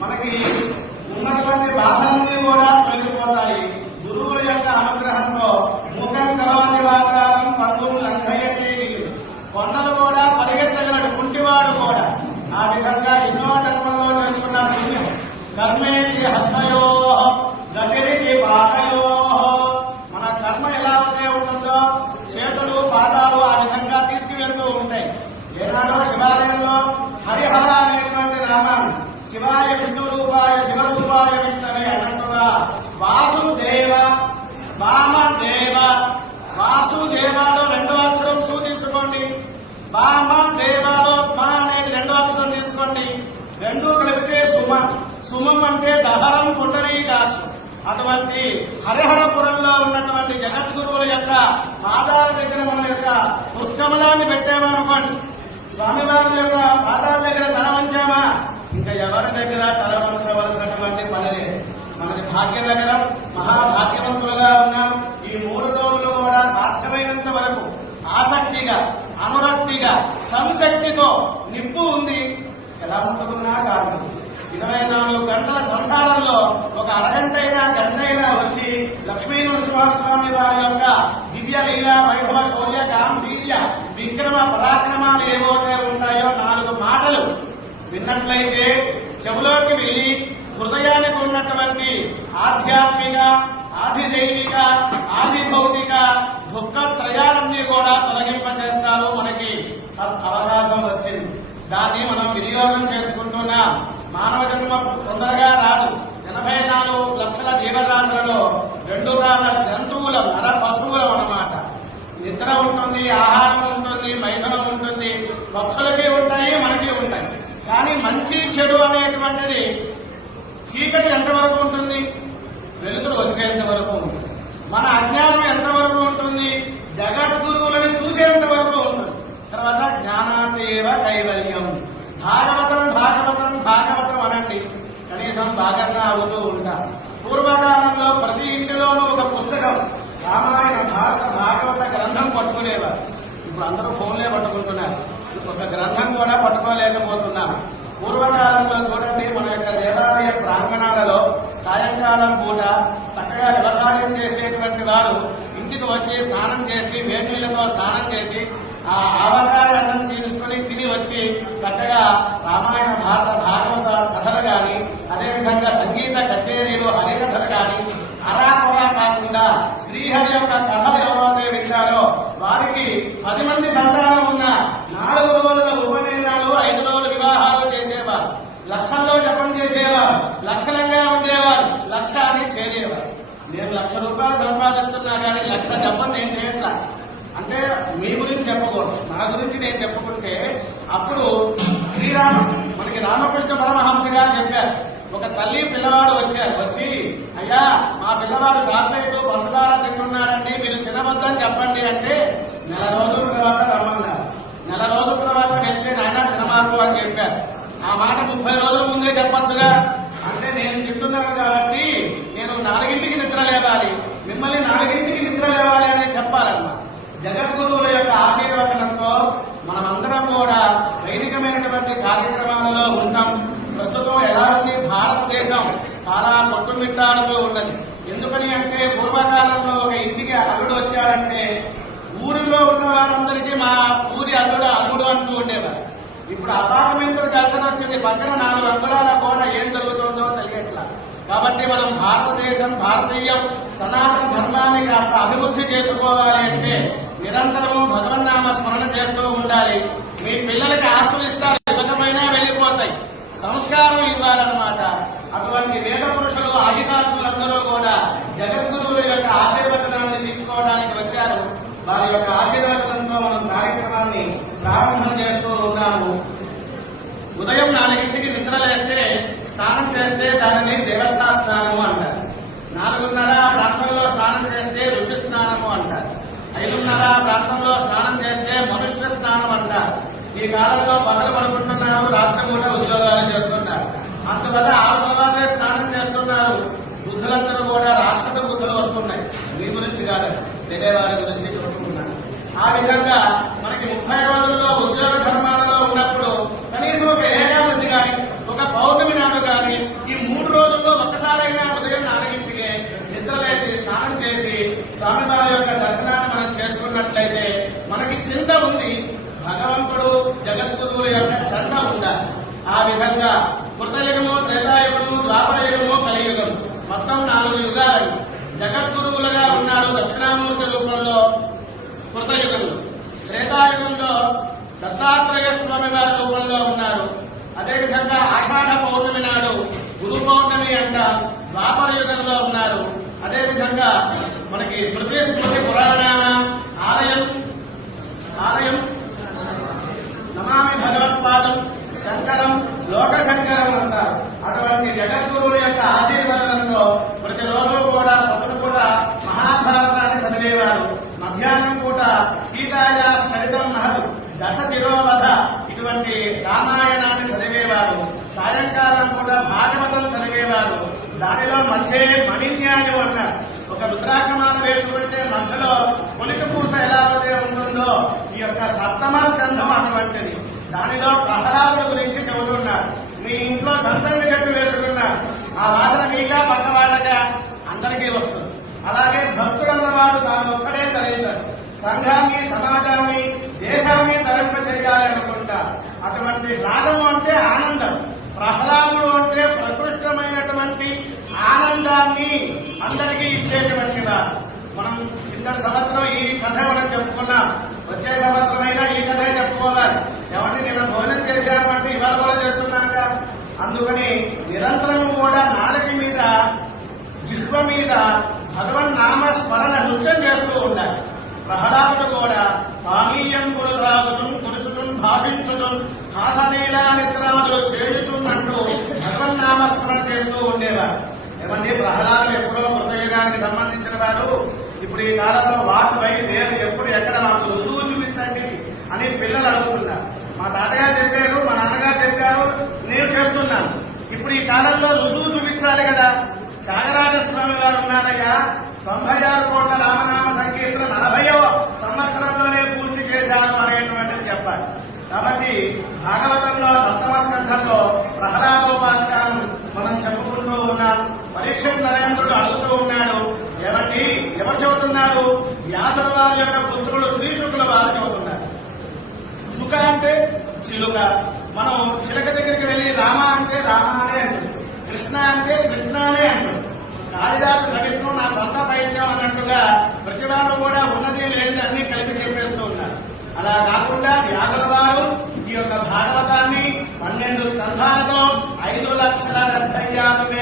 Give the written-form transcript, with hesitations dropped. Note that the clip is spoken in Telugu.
మనకి ఉన్నటువంటి బాధలన్నీ కూడా తొలగిపోతాయి. గురువుల యొక్క అనుగ్రహంతో ముఖం కరోని వాచారం పన్ను లంఘయతే. కొండలు కూడా పరిగెత్తగలడు కుంటివాడు కూడా. ఆ విధంగా ఎన్నో జన్మల్లో చేసుకున్న పుణ్యం కర్మేతి హస్తయో గతిరికి పాదయో. మన కర్మ ఎలా అయితే ఉంటుందో చేతులు పాదాలు ఆ విధంగా తీసుకువెళ్తూ ఉంటాయి. ఏనాడో శివాలయంలో హరిహర అనేటువంటి నామాన్ని శివాయ విష్ణు రూపాయ శివరూపాయ విష్ణవే అన్నట్టుగా వాసుదేవ వామదేవ. వాసుదేవాలో రెండో అక్షరం సు తీసుకోండి, వామదేవాలో మా అనేది రెండో అక్షరం తీసుకోండి. రెండు కలిపితే సుమ. సుమం అంటే దహరం పుండరీకాసు. అటువంటి హరిహరపురంలో ఉన్నటువంటి జగద్గురువుల యొక్క పాదాల దగ్గర మన యొక్క పుష్కమలాన్ని పెట్టామనుకోండి, స్వామివారి యొక్క పాదాల దగ్గర తల వంచామా ఇంకా ఎవరి దగ్గర తల వంచవలసినటువంటి పని లేదు. మనది భాగ్యనగరం, మహాభాగ్యవంతులుగా ఉన్నాం. ఈ 3 రోజులు కూడా సాధ్యమైనంత వరకు ఆసక్తిగా అనురక్తిగా సంశక్తితో నిప్పు ఉంది. ఎలా ఉంటున్నా కాదు 24 గంటల సంసారంలో ఒక అరగంటైనా గంటైనా వచ్చి లక్ష్మీ నరసింహస్వామి వారి యొక్క దివ్య లీలా వైభవ శౌర్య గాంభీర్య విక్రమ పరాక్రమాలు ఏవైతే ఉంటాయో 4 మాటలు విన్నట్లయితే చెవులోకి వెళ్లి హృదయానికి ఉన్నటువంటి ఆధ్యాత్మిక ఆధిదైవిక ఆదిభౌతిక దుఃఖత్రయాలన్నీ కూడా తొలగింపజేస్తారు. మనకి అవకాశం వచ్చింది, దాన్ని మనం వినియోగం చేసుకుంటున్నాం. మానవ జన్మ తొందరగా రాదు. 84 లక్షల జీవరాశులలో 2 రకాల జంతువులం నర పశువులం అన్నమాట. నిద్ర ఉంటుంది, ఆహారం ఉంటుంది, మైథునం ఉంటుంది. పక్షులకి ఉంటాయి, మనకి ఉంటాయి. కానీ మంచి చెడు అనేటువంటిది చీకటి ఎంతవరకు ఉంటుంది? వెలుగులు వచ్చేంత వరకు ఉంటుంది. మన అజ్ఞానం ఎంతవరకు ఉంటుంది? జగద్గురువులని చూసేంత వరకు ఉంటుంది. తర్వాత జ్ఞానాదేవ కైవల్యం. భాగవతం భాగవతం భాగవతం అనండి, కనీసం భాగంగా అవుతూ ఉంటాం. పూర్వకాలంలో ప్రతి ఇంటిలోనూ ఒక పుస్తకం రామాయణ భారత భాగవత గ్రంథం పట్టుకునేవారు. ఇప్పుడు అందరూ ఫోన్లే పట్టుకుంటున్నారు, ఒక గ్రంథం కూడా పట్టుకోలేకపోతున్నారు. పూర్వకాలంలో చూడండి, మన యొక్క దేవాలయ ప్రాంగణాలలో సాయంకాలం పూట చక్కగా వ్యవసాయం చేసేటువంటి వారు ఇంటికి వచ్చి స్నానం చేసి వేడి నీళ్లతో స్నానం చేసి ఆ ఆవకాయ అన్నం తీసుకుని తిని వచ్చి చక్కగా రామాయణ భారత భాగవత కథలు గాని, అదేవిధంగా సంగీత కచేరీలు హరికథలు గాని అరాకొరా కాకుండా శ్రీహరి యొక్క కథలు ఎవరైతే వింటారో వారికి 10 మంది సంతానం ఉన్న 4 రోజుల ఉపనయనాలు 5 రోజుల వివాహాలు చేసేవారు. లక్షల్లో జపం చేసేవారు, లక్షలంగా ఉండేవారు, లక్షాన్ని చేరేవారు. నేను 1,00,000 రూపాయలు సంపాదిస్తున్నా కానీ 1,00,000 జపం నేను చేయట్లా. అంటే మీ గురించి చెప్పకూడదు, నా గురించి నేను చెప్పుకుంటే అప్పుడు శ్రీరామ మనకి రామకృష్ణ పరమహంసగా చెప్పారు. ఒక తల్లి పిల్లవాడు వచ్చి అయ్యా మా పిల్లవాడు చాక్లెట్ పంచదార తింటున్నాడండి, మీరు తినవద్దని చెప్పండి అంటే 1 రోజుల తర్వాత రమ్మన్నారు. 1 రోజుల తర్వాత వెళ్తే నాయన తినమాకు అని చెప్పారు. ఆ మాట 30 రోజుల ముందే చెప్పొచ్చుగా. అంటే నేను తింటున్నాను కాబట్టి నేను 4ంటికి నిద్ర లేవాలి, మిమ్మల్ని 4ంటికి నిద్ర లేవాలి అని చెప్పాలన్నా. జగద్గురువుల యొక్క ఆశీర్వచనంతో మనమందరం కూడా వైదికమైనటువంటి కార్యక్రమాలలో ఉంటాం. ప్రస్తుతం ఎలా ఉంది? భారతదేశం చాలా కొట్టుమిట్టాడుతూ ఉన్నది. ఎందుకని అంటే పూర్వకాలంలో ఒక ఇంటికి అల్లుడు వచ్చాడంటే ఊరిలో ఉన్న వారందరికీ మా ఊరి అల్లుడు అంటూ ఉండేవారు. ఇప్పుడు అపార్ట్మెంట్ కలిసి వచ్చింది, పక్కన 4 అంగుళాల కూడా ఏం జరుగుతుందో తెలియట్లా. కాబట్టి మనం భారతదేశం భారతీయం సనాతన ధర్మాన్ని కాస్త అభివృద్ధి చేసుకోవాలి అంటే నిరంతరము భగవన్నామ స్మరణ చేస్తూ ఉండాలి. మీ పిల్లలకి ఆస్తులు ఇస్తారు, ఇవ్వకపోయినా వెళ్లిపోతాయి. సంస్కారం ఇవ్వాలన్నమాట. అటువంటి వేద పురుషులు ఆదితాత్ములందరూ కూడా జగద్గురువుల యొక్క ఆశీర్వచనాన్ని తీసుకోవడానికి వచ్చారు. వారి యొక్క ఆశీర్వచనంతో మనం కార్యక్రమాన్ని ప్రారంభం చేస్తూ ఉన్నాము. ఉదయం 4ంటికి నిద్రలేస్తే స్నానం చేస్తే దానిని దేవతా స్నానము అంటారు. 4:30 ప్రాంతంలో స్నానం చేస్తే ఋషి స్నానము అంటారు. 5:30 ప్రాంతంలో స్నానం చేస్తే మనుష్య స్నానం అంటారు. ఈ కాలంలో పగలు పడుకుంటున్నారు, రాత్రి కూడా ఉద్యోగాలు చేస్తున్నారు. అందువల్ల 6 తర్వాతే స్నానం చేస్తున్నారు. బుద్ధులందరూ కూడా రాక్షస బుద్ధులు వస్తున్నాయి. మీ గురించి కాదండి, వేరే వారి గురించి చెప్పుకున్నాను. ఆ విధంగా మనకి 30 రోజుల్లో ఉద్యోగ ధర్మాలలో ఉన్నప్పుడు కనీసం ఒక ఏకాదశి గాని, ఒక పౌర్ణమి నాడు గాని ఆ విధంగా కృతయుగము, త్రేతాయుగము, ద్వాపరయుగము, కలియుగం మొత్తం 4 యుగాలు. జగద్గురువులుగా ఉన్నారు దక్షిణామూర్తి రూపంలో కృతయుగంలో. త్రేతాయుగంలో దత్తాత్రేయ స్వామి వారి రూపంలో ఉన్నారు. అదేవిధంగా ఆషాఢ పౌర్ణమి నాడు గురు పౌర్ణమి అంట ద్వాపర యుగంలో ఉన్నారు. అదేవిధంగా మనకి శృతి స్మృతి పురాణాన ఆలయం నమామి భగవత్పాదం శంకరం లోక శంకరం అంటారు. అటువంటి జగద్గురువుల యొక్క ఆశీర్వదనంతో ప్రతిరోజు కూడా పొద్దున కూడా మహాభారతాన్ని చదివేవారు. మధ్యాహ్నం పూట సీతాయా చరితం మహత్ దశ శిరోవధ ఇటువంటి రామాయణాన్ని చదివేవారు. సాయంకాలం పూట భాగవతం చదివేవారు. దానిలో మధ్య మణిన్యాయం అన్నారు. ఒక రుద్రాక్షమాల వేసుకుంటే మధ్యలో పులికి పూస ఎలాగైతే ఉంటుందో ఈ యొక్క సప్తమ స్కంధం అటువంటిది. దానిలో ప్రహ్లాదుల గురించి చెబుతున్నారు. మీ ఇంట్లో సంతంగి చెట్టు వేసుకున్నారు, ఆ వాసన మీగా పక్క వాళ్ళగా అందరికీ వస్తుంది. అలాగే భక్తుడన్నవాడు తాను ఒక్కడే తరలింటారు. సంఘాన్ని, సమాజాన్ని, దేశాన్ని తరింప చేయాలి అనుకుంటా. అటువంటి రాగము అంటే ఆనందం. ప్రహ్లాదుడు అంటే ప్రకృష్టమైనటువంటి ఆనందాన్ని అందరికీ ఇచ్చేటువంటిదా. మనం ఇంతటి సంవత్సరం ఈ కథ మనం చెప్పుకున్నాం. వచ్చే సంవత్సరమైనా ఈ కథ చెప్పుకోవాలి. ఎవరిని నిన్న భోజనం చేశామంటే ఇవాళ కూడా చేస్తున్నాక. అందుకని నిరంతరం కూడా నాలుగు మీద, జిహ్వ మీద భగవన్నామ స్మరణ నృత్యం చేస్తూ ఉండాలి. ప్రహ్లాదుడు కూడా పానీయం కూడా తుడుచుతుం భాషించుతుం హాసలీలా నిద్రాదులు చేయుచున్నట్టు భగవన్నామ స్మరణ చేస్తూ ఉండేవారు. ఏమంటే ప్రహ్లాదుడు ఎప్పుడో కృతయుగానికి సంబంధించిన వారు. ఇప్పుడు ఈ కాలంలో వాటి వేరు ఎప్పుడు ఎక్కడ మాకు రుజువు చూపించండి అని పిల్లలు అడుగుతున్నారు. మా తాతగారు చెప్పారు, మా నాన్నగారు చెప్పారు, నేను చేస్తున్నాను. ఇప్పుడు ఈ కాలంలో రుజువు చూపించాలి కదా. త్యాగరాజస్వామి గారు ఉన్నారయ్యా, 96 కోట్ల రామనామ సంకీర్తన 40వ సంవత్సరంలోనే పూర్తి చేశారు అనేటువంటిది చెప్పాలి. కాబట్టి భాగవతంలో సప్తమ స్కంధంలో ప్రహ్లాదోపాఖ్యానం మనం చెప్పుకుంటూ ఉన్నాం. పరీక్షిత్ నరేంద్రుడు అడుగుతూ ఉన్నాడు, ఏమండి ఎవరు చెబుతున్నారు? వ్యాసుల వారి యొక్క పుత్రుడు శ్రీశుకుల వారు చెబుతున్నారు. సుఖ అంటే చిలుక. మనం చిలక దగ్గరికి వెళ్లి రామ అంటే రామ అనే అంటుంది, కృష్ణ అంటే కృష్ణ అనే అంటుంది. కాళిదాసు కవిత్వం నా సొంత పైత్యం అన్నట్టుగా ప్రతి వాళ్ళు కూడా ఉన్నది లేనిది అన్ని కలిపి చెప్పేస్తూ ఉన్నారు. అలా కాకుండా వ్యాసుల వారు ఈ యొక్క భాగవతాన్ని 12 స్కంధాలతో 5,70,000